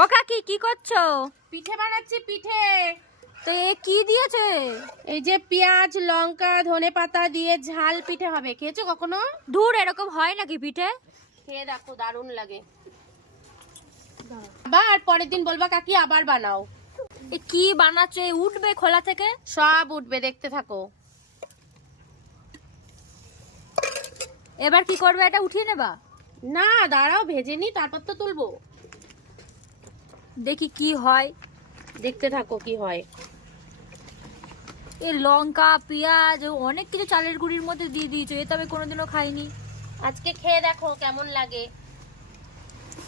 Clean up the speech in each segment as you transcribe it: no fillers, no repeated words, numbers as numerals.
ও কাকি কি করছো? পিঠে বানাচ্ছি পিঠে। তো এ কি দিয়েছে? এই যে পেঁয়াজ লঙ্কা ধনে পাতা দিয়ে ঝাল পিঠে হবে। খেয়েছো কখনো? দূর, এরকম হয় নাকি পিঠে? খেয়ে দেখো, দারুণ লাগে। আবার পরের দিন বলবা কাকি আবার বানাও। এ কি বানাচ্ছে? উঠবে খোলা থেকে? সব উঠবে, দেখতে থাকো। এবার কি করবে? এটা উঠিয়ে নেবা? না দাঁড়াও, ভেজে নি তারপর তো তুলবো। দেখি কি হয়। দেখতে থাকো কি হয়। এ লঙ্কা পেঁয়াজ অনেক কিছু চালের গুঁড়ির মধ্যে দিয়ে দিয়েছো, এ তো আমি কোনোদিনও খাইনি। আজকে খেয়ে দেখো কেমন লাগে।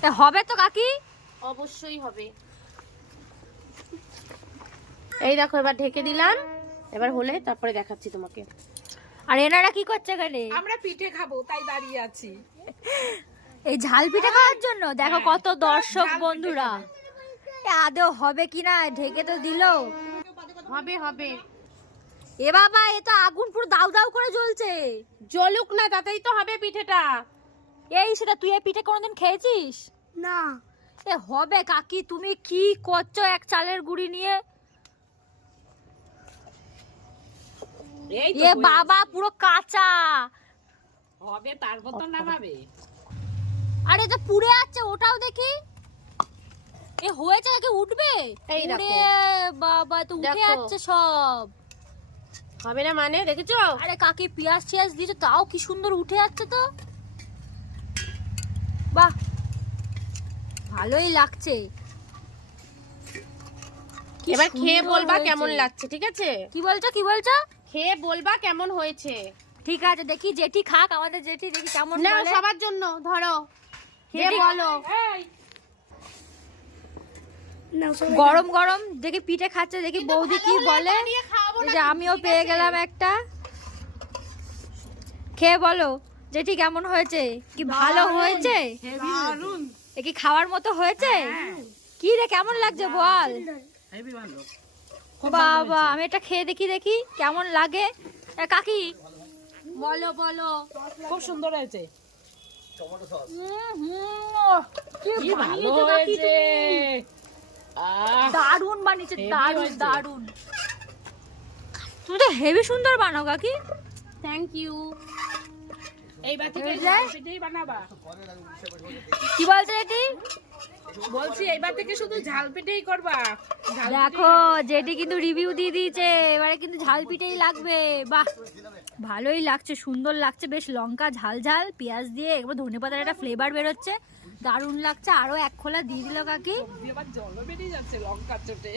এ হবে তো কাকি? অবশ্যই হবে। এই দেখো, এবার ঢেকে দিলাম। এবার হলে তারপরে দেখাচ্ছি তোমাকে। আর এনারা কি করছে এখানে? আমরা পিঠে খাবো তাই দাঁড়িয়ে আছি। এই ঝাল পিঠে খাওয়ার জন্য? দেখো কত দর্শক বন্ধুরা। এ আদৌ হবে কিনা, ঢেকে তো দিলো। হবে হবে। এ বাবা, এ তো আগুন পুরো দাউ দাউ করে জ্বলছে। জ্বলুক না, তাতেই তো হবে পিঠেটা। এই সেটা, তুই এই পিঠে কোনোদিন খেয়েছিস? না। এ হবে কাকি, তুমি কি করছো এক চালের গুঁড়ি নিয়ে? এই তো এ বাবা, পুরো কাঁচা। হবে, তারপর তো নামাবে। আরে এটা পুড়ে যাচ্ছে, ওটাও দেখি। এ হয়েছে নাকি? উঠবে? এই দেখো। উড়ে বাবা, তো উঠে দেখো। যাচ্ছে সব। হবে না মানে, দেখেছো? আরে কাকি পেঁয়াজ টিয়াজ দিয়েছো, তাও কি সুন্দর উঠে যাচ্ছে তো। বাহ, ভালোই লাগছে। কি এবার খেয়ে সুন্দর বলবা হয়েছে। কেমন লাগছে, ঠিক আছে? কি বলছো কি বলছো? খেয়ে বলবা কেমন হয়েছে। ঠিক আছে, দেখি জেঠি খাক, আমাদের জেঠি, দেখি কেমন না, বলে। সবার জন্য ধরো, খেয়ে জেঠি- বলো। গরম গরম দেখি পিঠে খাচ্ছে, দেখি কিন্তু বৌদি ভালো কি হলে বলে। বানিয়ে খাওয়াবো এই না, যে আমিও ঠিক পেয়ে আছে? গেলাম একটা। খেয়ে বলো জেঠি কেমন হয়েছে, কি ভালো হয়েছে? দারুন, এ কি খাওয়ার মতো হয়েছে? কি রে, কেমন লাগছে বল? হেভি ভালো। বাবা, আমি এটা খেয়ে দেখি, দেখি কেমন লাগে। এ কাকি বলো বলো। খুব সুন্দর হয়েছে। কি কি ভালো বানিয়েছো কাকি হয়েছে। তুমি? দারুণ বানিয়েছে, হেভি দারুণ হয়েছে। দারুণ। তুমি তো হেভি সুন্দর বানাও কাকি। Thank you. এইবার থেকে এই যে। পিঠেই বানাবা। কি বলছে এটি? বলছি এইবার থেকে শুধু ঝাল পিঠেই করবা। ঝাল দেখো যেটি কিন্তু রিভিউ দিয়ে দিয়েছে, এবারে কিন্তু ঝাল পিঠেই লাগবে। বাহ, ভালোই লাগছে, সুন্দর লাগছে বেশ। লঙ্কা ঝাল ঝাল, পেঁয়াজ দিয়ে একবার ধনেপাতার একটা ফ্লেভার বেরোচ্ছে, দারুণ লাগছে। আরো এক খোলা দিয়ে দিল কাকি। পিঠেই এবার জলও বেরিয়ে যাচ্ছে লঙ্কার চোটে।